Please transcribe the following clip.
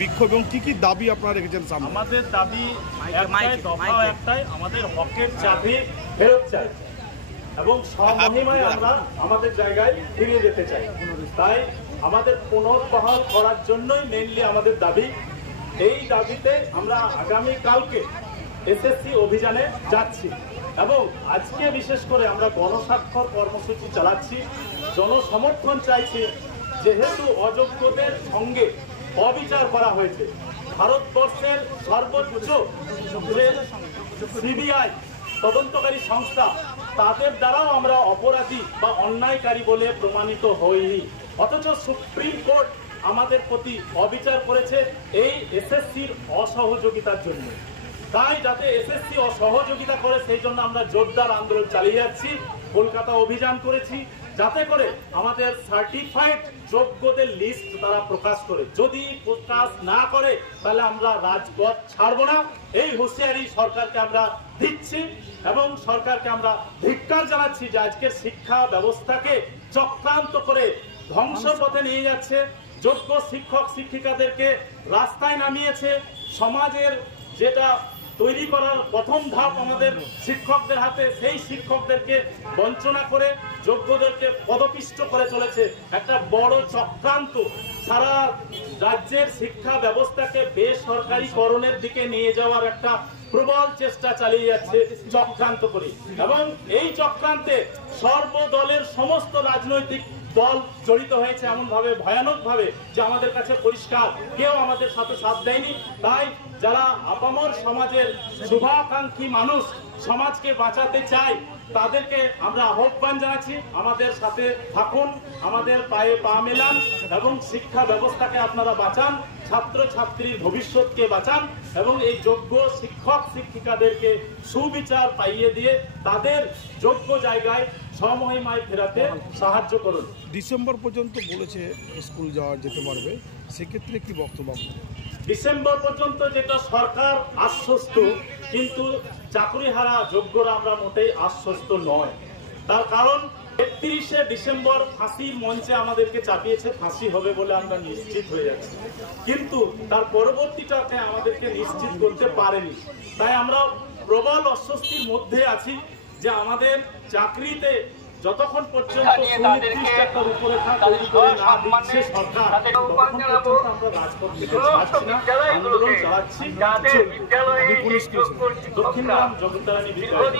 বিক্ষোভ এবং কি দাবি আপনারা রেখেছেন সামনে? আমাদের দাবি একটাই, আমাদের হকের চাবি ফেরত চাই এবং স্বমহিমায় আমরা আমাদের জায়গায় ফিরে যেতে চাই। তাই আমাদের পুনর্বহাল করার জন্যই মেইনলি আমাদের দাবি। এই দাবিতে আমরা আগামীকালকে এসএসসি অভিযানে যাচ্ছি এবং আজকে বিশেষ করে আমরা গণস্বাক্ষর কর্মসূচি চালাচ্ছি, জনসমর্থন চাইছি। যেহেতু অযোগ্যদের সঙ্গে অবিচার করা হয়েছে, ভারতবর্ষের সর্বোচ্চ সিবিআই তদন্তকারী সংস্থা, তাদের দ্বারাও আমরা অপরাধী বা অন্যায়কারী বলে প্রমাণিত হইনি, অথচ সুপ্রিম কোর্ট আমাদের প্রতি অবিচার করেছে এই এসএসসির অসহযোগিতার জন্য। তাই যাতে এসএসসি অসহযোগিতা করে সেই জন্য আমরা জোরদার আন্দোলন চালিয়ে যাচ্ছি। কলকাতা অভিযান করেছি যাতে করে আমাদের সার্টিফাইড যোগ্যদের লিস্ট তারা প্রকাশ করে। যদি প্রকাশ না করে তাহলে আমরা রাজপথ ছাড়ব না, এই হুঁশিয়ারি সরকারকে আমরা দিচ্ছি এবং সরকারকে আমরা ধিক্কার জানাচ্ছি যে আজকের শিক্ষা ব্যবস্থাকে চক্রান্ত করে ধ্বংসের পথে নিয়ে যাচ্ছে। যোগ্য শিক্ষক শিক্ষিকাদেরকে রাস্তায় নামিয়েছে। সমাজের যেটা তৈরি করার প্রথম ধাপ আমাদের শিক্ষকদের হাতে, সেই শিক্ষকদেরকে বঞ্চনা করে যোগ্যদেরকে পদপিষ্ট করে চলেছে একটা বড় চক্রান্ত। সারা রাজ্যের শিক্ষা ব্যবস্থাকে বেসরকারীকরণের দিকে নিয়ে যাওয়ার একটা প্রবল চেষ্টা চালিয়ে যাচ্ছে চক্রান্ত করে। এবং এই চক্রান্তে সর্বদলের সমস্ত রাজনৈতিক দল জড়িত হয়েছে এমন ভাবে, ভয়ানক ভাবে, যে আমাদের কাছে পরিষ্কার কেউ আমাদের সাথে সাথ দেয়নি। তাই যারা আপামর সমাজের শুভাকাঙ্ক্ষী মানুষ, সমাজকে বাঁচাতে চায়, তাদেরকে আমরা আহ্বান জানাচ্ছি আমাদের সাথে থাকুন, আমাদের পায়ে পা মেলান এবং শিক্ষা ব্যবস্থাকে আপনারা বাঁচান, ছাত্র ছাত্রীর ভবিষ্যৎকে বাঁচান এবং এই যোগ্য শিক্ষক শিক্ষিকাদেরকে সুবিচার পাইয়ে দিয়ে তাদের যোগ্য জায়গায় স্বমহিমায় ফেরাতে সাহায্য করুন। ডিসেম্বর পর্যন্ত বলেছে স্কুল যাওয়া যেতে পারবে, সেক্ষেত্রে কি বক্তব্য? ডিসেম্বর পর্যন্ত যেটা সরকার আশ্বস্ত, কিন্তু চাকরিহারা যোগ্যরা আমরা মোটেই আশ্বস্ত নয়। তার কারণ ৩১শে ডিসেম্বর ফাঁসির মঞ্চে আমাদেরকে চাপিয়েছে, ফাঁসি হবে বলে আমরা নিশ্চিত হয়ে যাচ্ছি, কিন্তু তার পরবর্তীটাকে আমাদেরকে নিশ্চিত করতে পারেনি। তাই আমরা প্রবল অস্বস্তির মধ্যে আছি যে আমাদের চাকরিতে যতক্ষণ পর্যন্ত সুনির্দিষ্ট একটা রূপরেখা তৈরি করে না দিচ্ছে সরকার, ততক্ষণ পর্যন্ত আমরা রাজপথ থেকে ছাড়ছি না, আন্দোলন চালাচ্ছি। দক্ষিণগ্রাম জগত্তারিণী বিদ্যালয়।